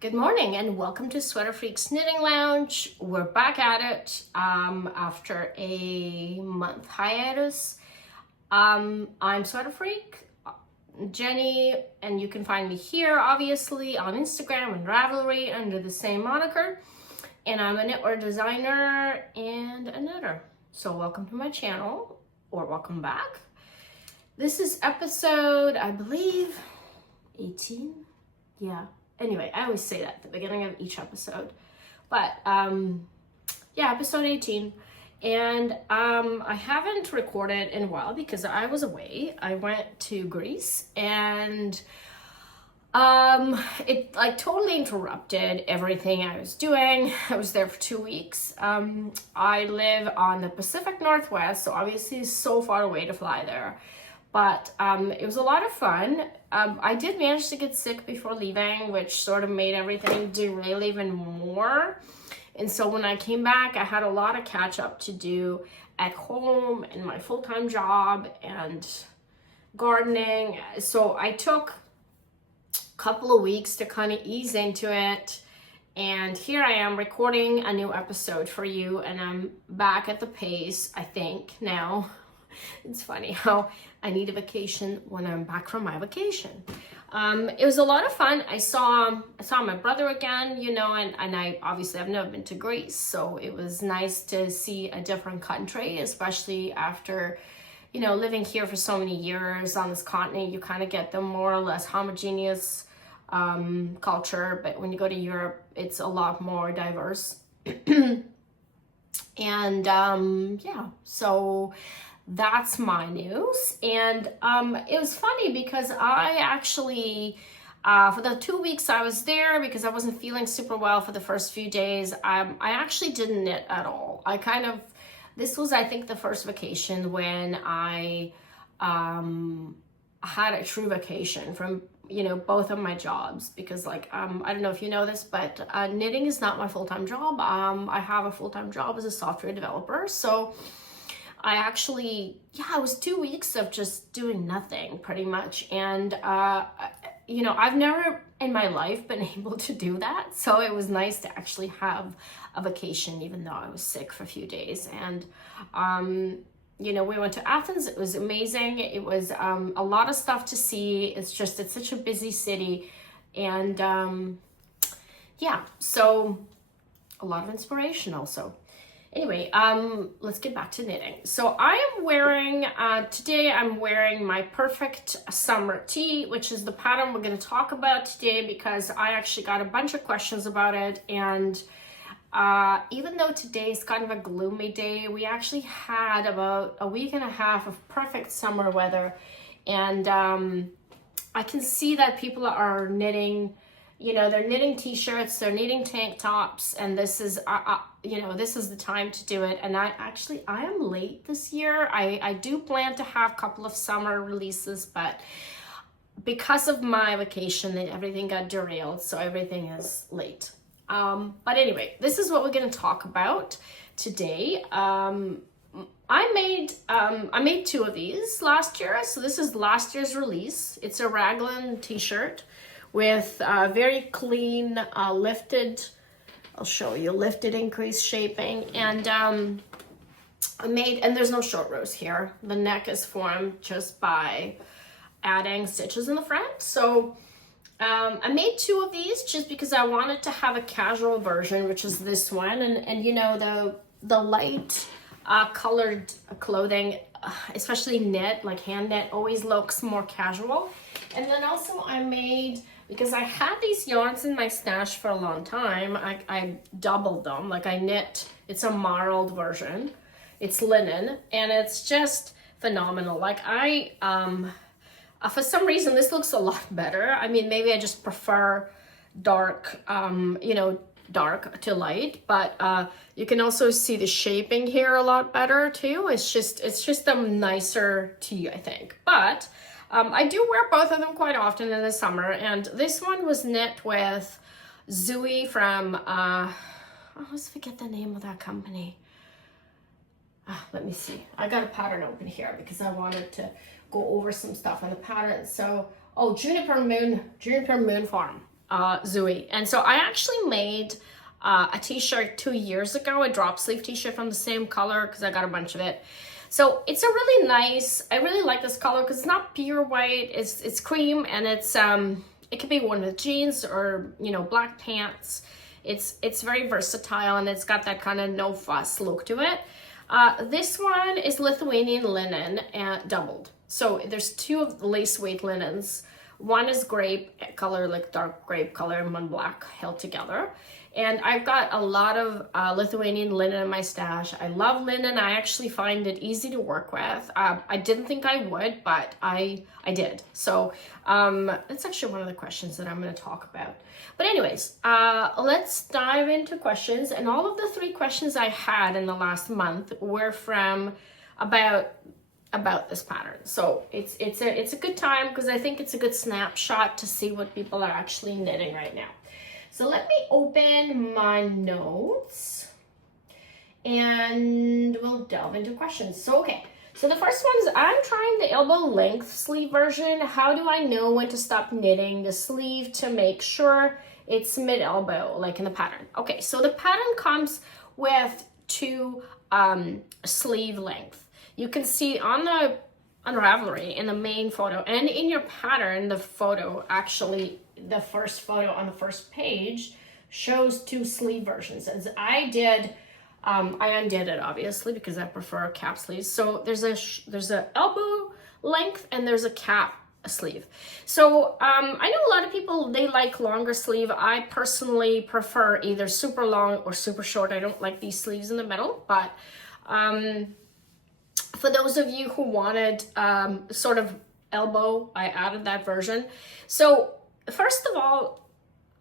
Good morning and welcome to SWEATERFREAK'S Knitting Lounge. We're back at it after a month hiatus. I'm SweaterFreak, Jenny, and you can find me here obviously on Instagram and Ravelry under the same moniker. And I'm a knitwear designer and a knitter. So welcome to my channel, or welcome back. This is episode, I believe, 18? Yeah. Anyway, I always say that at the beginning of each episode. But, yeah, episode 18. And I haven't recorded in a while because I was away. I went to Greece and it like totally interrupted everything I was doing. I was there for 2 weeks. I live on the Pacific Northwest, so obviously it's so far away to fly there. But it was a lot of fun. I did manage to get sick before leaving, which sort of made everything derail even more. And so when I came back, I had a lot of catch up to do at home and my full-time job and gardening. So I took a couple of weeks to kind of ease into it. And here I am recording a new episode for you, and I'm back at the pace, I think, now. It's funny how I need a vacation when I'm back from my vacation. It was a lot of fun. I saw my brother again, you know, and I obviously I've never been to Greece, so it was nice to see a different country, especially after, you know, living here for so many years on this continent. You kind of get the more or less homogeneous culture, but when you go to Europe, it's a lot more diverse. And yeah, so that's my news. And it was funny because I actually, for the 2 weeks I was there, because I wasn't feeling super well for the first few days, I actually didn't knit at all. This was, I think, the first vacation when I had a true vacation from, you know, both of my jobs, because like, I don't know if you know this, but knitting is not my full-time job. I have a full-time job as a software developer. So I actually, yeah, it was 2 weeks of just doing nothing pretty much. And, you know, I've never in my life been able to do that. So it was nice to actually have a vacation, even though I was sick for a few days. And, you know, we went to Athens. It was amazing. It was a lot of stuff to see. It's such a busy city. And, yeah, so a lot of inspiration also. Anyway, let's get back to knitting. So I am wearing, today I'm wearing my perfect summer tee, which is the pattern we're going to talk about today, because I actually got a bunch of questions about it. And even though today is kind of a gloomy day, we actually had about a week and a half of perfect summer weather. And I can see that people are knitting, you know, they're knitting t-shirts, they're knitting tank tops, and this is, you know, this is the time to do it. And I am late this year. I do plan to have a couple of summer releases, but because of my vacation, everything got derailed, so everything is late. But anyway, this is what we're going to talk about today. I made 2 of these last year, so this is last year's release. It's a raglan t-shirt with very clean lifted, I'll show you, lifted increased shaping. And and there's no short rows here. The neck is formed just by adding stitches in the front. So I made 2 of these just because I wanted to have a casual version, which is this one. And you know, the light colored clothing, especially knit, like hand knit, always looks more casual. And then also I made, because I had these yarns in my stash for a long time, I doubled them. Like I knit, it's a marled version. It's linen, and it's just phenomenal. Like for some reason, this looks a lot better. I mean, maybe I just prefer dark, you know, dark to light, but you can also see the shaping here a lot better too. It's just a nicer tee, I think. But I do wear both of them quite often in the summer, and this one was knit with Zooey from, I always forget the name of that company. Let me see. I got a pattern open here because I wanted to go over some stuff on the pattern. So, Juniper Moon Farm. Zooey. And so I actually made a t-shirt 2 years ago, a drop sleeve t-shirt from the same color because I got a bunch of it. So it's a really nice, I really like this color because it's not pure white, it's cream, and it's it can be worn with jeans or, you know, black pants. It's very versatile, and it's got that kind of no fuss look to it. This one is Lithuanian linen and doubled. So there's two of the lace weight linens. One is grape color, like dark grape color, and one black held together. And I've got a lot of Lithuanian linen in my stash. I love linen. I actually find it easy to work with. I didn't think I would, but I did. So that's actually one of the questions that I'm going to talk about. But anyways, let's dive into questions. And all of the 3 questions I had in the last month were from about this pattern. So it's a good time because I think it's a good snapshot to see what people are actually knitting right now. So let me open my notes and we'll delve into questions. So, okay. So the first one is, I'm trying the elbow length sleeve version. How do I know when to stop knitting the sleeve to make sure it's mid elbow, like in the pattern? Okay, so the pattern comes with 2 sleeve length. You can see on Ravelry in the main photo and in your pattern, the photo actually, the first photo on the first page shows 2 sleeve versions. As I did, I undid it obviously because I prefer cap sleeves. So there's a elbow length and there's a cap sleeve. So I know a lot of people, they like longer sleeve. I personally prefer either super long or super short. I don't like these sleeves in the middle, but for those of you who wanted sort of elbow, I added that version. So first of all,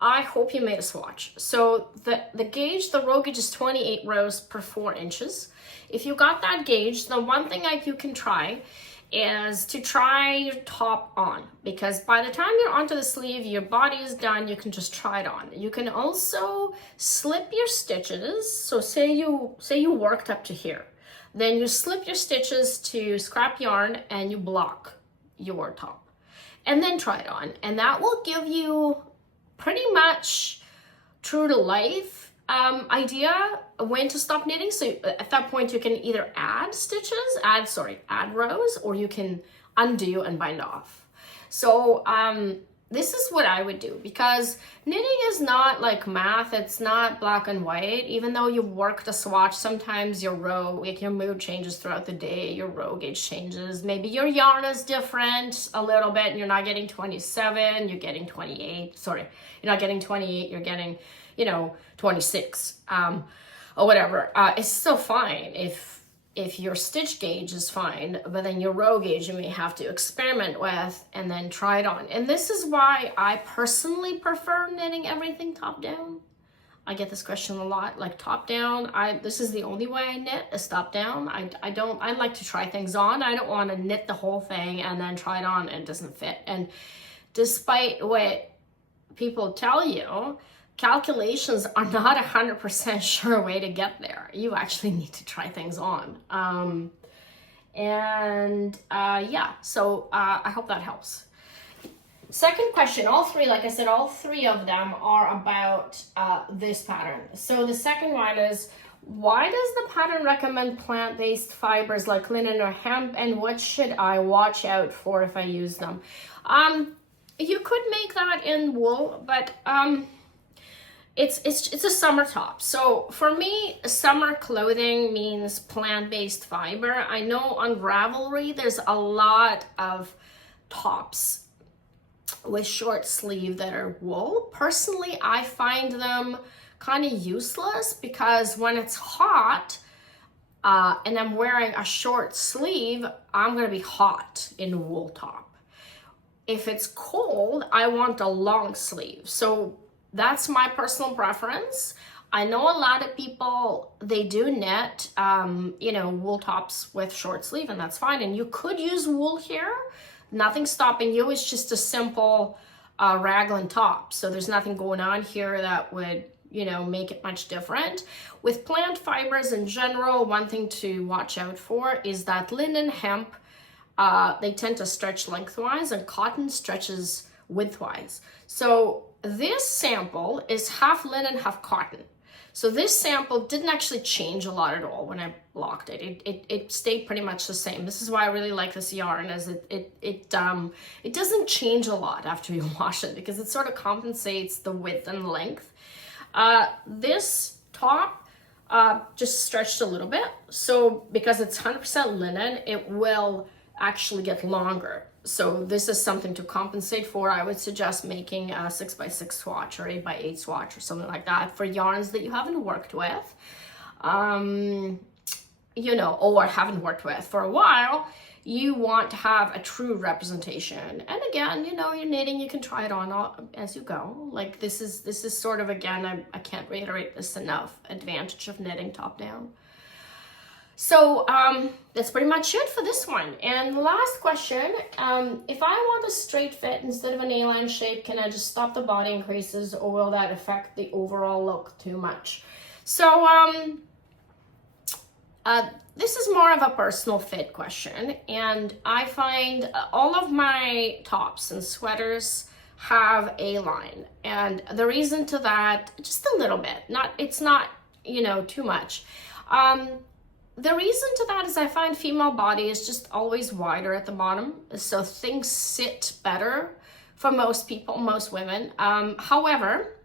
I hope you made a swatch. So the gauge, the row gauge is 28 rows per 4 inches. If you got that gauge, the one thing you can try is to try your top on, because by the time you're onto the sleeve, your body is done, you can just try it on. You can also slip your stitches. So say you worked up to here, then you slip your stitches to scrap yarn and you block your top and then try it on, and that will give you pretty much true to life idea when to stop knitting. So at that point you can either add rows, or you can undo and bind off. So this is what I would do, because knitting is not like math. It's not black and white. Even though you work the swatch, sometimes your row, like your mood changes throughout the day, your row gauge changes. Maybe your yarn is different a little bit and you're not getting 27, you're getting 28. Sorry, you're not getting 28, you're getting, 26 or whatever. It's still fine if your stitch gauge is fine, but then your row gauge you may have to experiment with and then try it on. And this is why I personally prefer knitting everything top down. I get this question a lot, like top down. This is the only way I knit, is top down. I like to try things on. I don't want to knit the whole thing and then try it on and it doesn't fit. And despite what people tell you, calculations are not 100% sure way to get there. You actually need to try things on. Yeah, so I hope that helps. Second question, all 3, like I said, all 3 of them are about this pattern. So the second one is, why does the pattern recommend plant-based fibers like linen or hemp, and what should I watch out for if I use them? You could make that in wool, but it's a summer top. So for me, summer clothing means plant-based fiber. I know on Ravelry there's a lot of tops with short sleeve that are wool. Personally, I find them kind of useless, because when it's hot and I'm wearing a short sleeve, I'm gonna be hot in a wool top. If it's cold, I want a long sleeve. So that's my personal preference. I know a lot of people, they do knit, wool tops with short sleeve, and that's fine. And you could use wool here. Nothing's stopping you. It's just a simple raglan top. So there's nothing going on here that would, make it much different. With plant fibers in general, one thing to watch out for is that linen, hemp, they tend to stretch lengthwise, and cotton stretches widthwise. So this sample is half linen, half cotton. So this sample didn't actually change a lot at all when I blocked it. It stayed pretty much the same. This is why I really like this yarn, as it doesn't change a lot after you wash it, because it sort of compensates the width and length. This top just stretched a little bit. So because it's 100% linen, it will actually get longer. So this is something to compensate for. I would suggest making a 6x6 swatch or 8x8 swatch or something like that for yarns that you haven't worked with, you know, or haven't worked with for a while. You want to have a true representation. And again, you know, you're knitting, you can try it on as you go. Like this is sort of, again, I can't reiterate this enough, advantage of knitting top down. So that's pretty much it for this one. And the last question, if I want a straight fit instead of an A-line shape, can I just stop the body increases, or will that affect the overall look too much? So this is more of a personal fit question, and I find all of my tops and sweaters have A-line, and the reason to that, just a little bit, it's not, you know, too much. The reason to that is I find female body is just always wider at the bottom, so things sit better for most people, most women. However,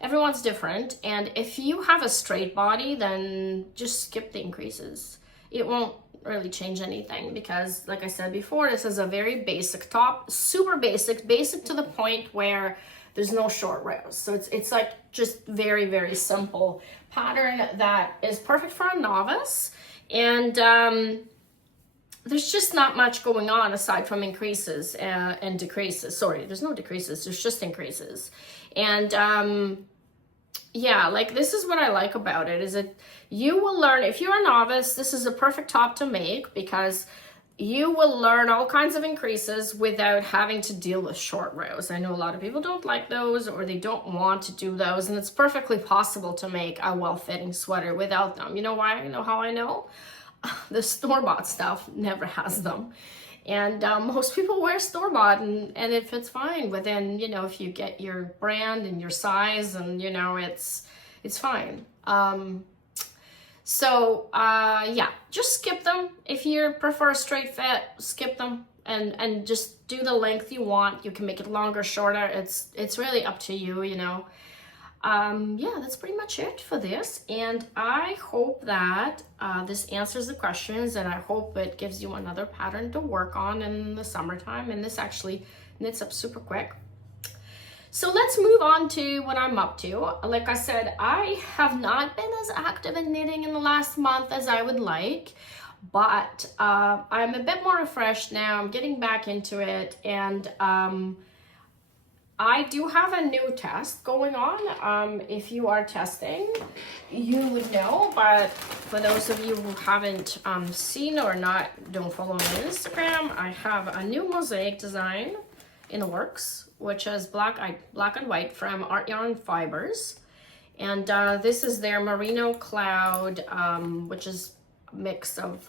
everyone's different, and if you have a straight body, then just skip the increases. It won't really change anything, because like I said before, this is a very basic top, super basic to the point where there's no short rows. So it's like just very, very simple pattern that is perfect for a novice. And there's just not much going on aside from increases and decreases. Sorry, there's no decreases, there's just increases. And yeah, like this is what I like about it, is that you will learn, if you're a novice, this is a perfect top to make, because you will learn all kinds of increases without having to deal with short rows. I know a lot of people don't like those, or they don't want to do those, and it's perfectly possible to make a well-fitting sweater without them. You know why? You know how I know? The store-bought stuff never has them. And most people wear store-bought, and it fits fine within, you know, if you get your brand and your size, and, you know, it's fine. Yeah, just skip them. If you prefer a straight fit, skip them and just do the length you want. You can make it longer, shorter. It's really up to you, you know. Yeah, that's pretty much it for this. And I hope that this answers the questions, and I hope it gives you another pattern to work on in the summertime. And this actually knits up super quick. So let's move on to what I'm up to. Like I said, I have not been as active in knitting in the last month as I would like, but I'm a bit more refreshed now. I'm getting back into it, and I do have a new test going on. If you are testing, you would know, but for those of you who haven't seen or don't follow me on Instagram, I have a new mosaic design in the works, which is black and white from Art Yarn Fibers. And this is their merino cloud, which is a mix of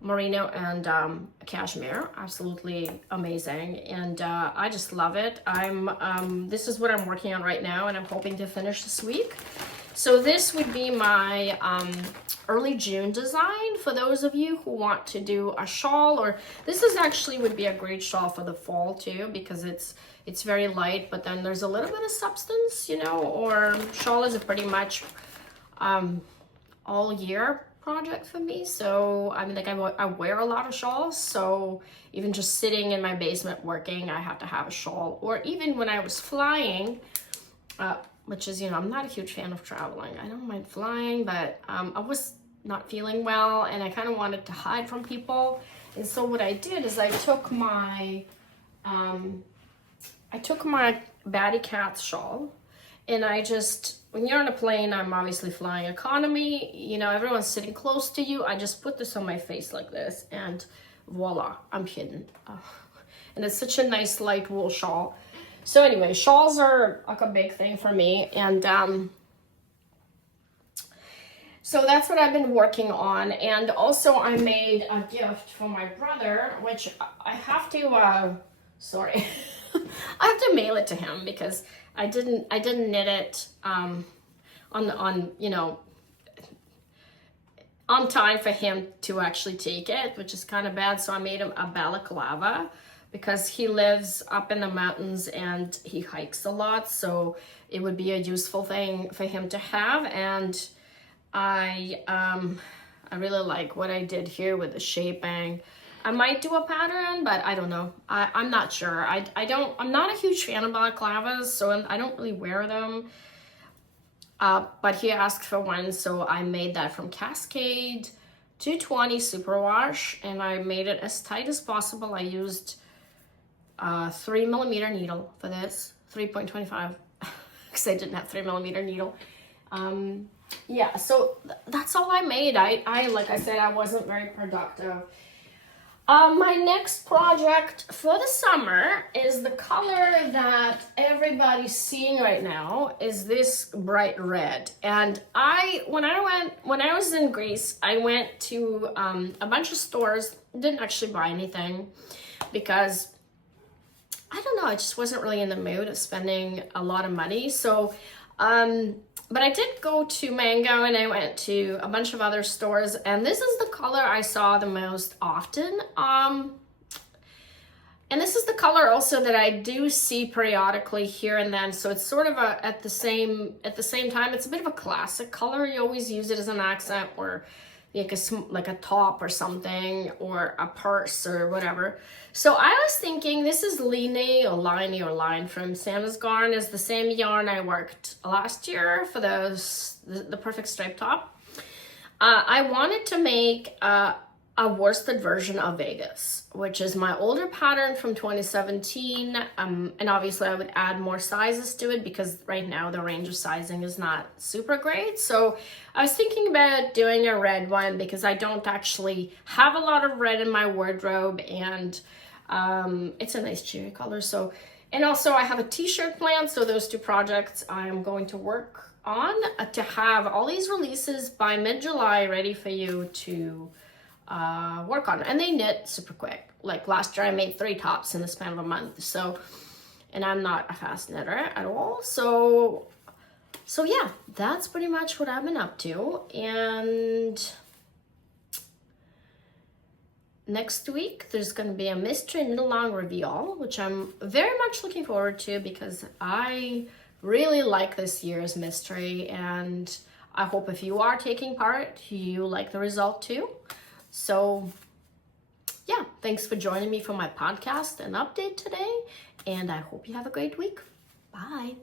merino and cashmere. Absolutely amazing, and I just love it. This is what I'm working on right now, and I'm hoping to finish this week. So this would be my early June design for those of you who want to do a shawl, or this is actually would be a great shawl for the fall too, because it's very light, but then there's a little bit of substance, you know. Or shawl is a pretty much all year project for me. So I mean, like I wear a lot of shawls, so even just sitting in my basement working, I have to have a shawl. Or even when I was flying, which is, you know, I'm not a huge fan of traveling. I don't mind flying, but I was not feeling well, and I kind of wanted to hide from people. And so what I did is I took my Batty Cats shawl, and I just, when you're on a plane, I'm obviously flying economy, you know, everyone's sitting close to you. I just put this on my face like this, and voila, I'm hidden. And it's such a nice light wool shawl. So anyway, shawls are like a big thing for me, and so that's what I've been working on. And also I made a gift for my brother, which I have to, sorry, I have to mail it to him because I didn't knit it on you know, on time for him to actually take it, which is kind of bad. So I made him a balaclava because he lives up in the mountains and he hikes a lot, so it would be a useful thing for him to have. And I really like what I did here with the shaping. I might do a pattern, but I don't know. I'm not sure. I'm not a huge fan of balaclavas, so I don't really wear them. But he asked for one, so I made that from Cascade 220 superwash, and I made it as tight as possible. I used 3mm needle for this, 3.25, because I didn't have 3mm needle. Yeah, so that's all I made. I like I said, I wasn't very productive. My next project for the summer is the color that everybody's seeing right now, is this bright red. And when I was in Greece, I went to a bunch of stores, didn't actually buy anything because I don't know, I just wasn't really in the mood of spending a lot of money. So but I did go to Mango and I went to a bunch of other stores, and this is the color I saw the most often. And this is the color also that I do see periodically here and then. So it's sort of at the same time, it's a bit of a classic color. You always use it as an accent or like a top or something, or a purse or whatever. So I was thinking this is Line from Santa's Garn, is the same yarn I worked last year for the perfect stripe top. I wanted to make a worsted version of Vegas, which is my older pattern from 2017. And obviously I would add more sizes to it because right now the range of sizing is not super great. So I was thinking about doing a red one because I don't actually have a lot of red in my wardrobe, and it's a nice cherry color. So, and also I have a t-shirt plan. So those two projects I'm going to work on to have all these releases by mid-July ready for you to work on. And they knit super quick. Like last year I made 3 tops in the span of a month. So, and I'm not a fast knitter at all. So yeah, that's pretty much what I've been up to. And next week there's going to be a mystery knit along reveal, which I'm very much looking forward to because I really like this year's mystery, and I hope if you are taking part, you like the result too. So yeah, thanks for joining me for my podcast and update today, and I hope you have a great week. Bye.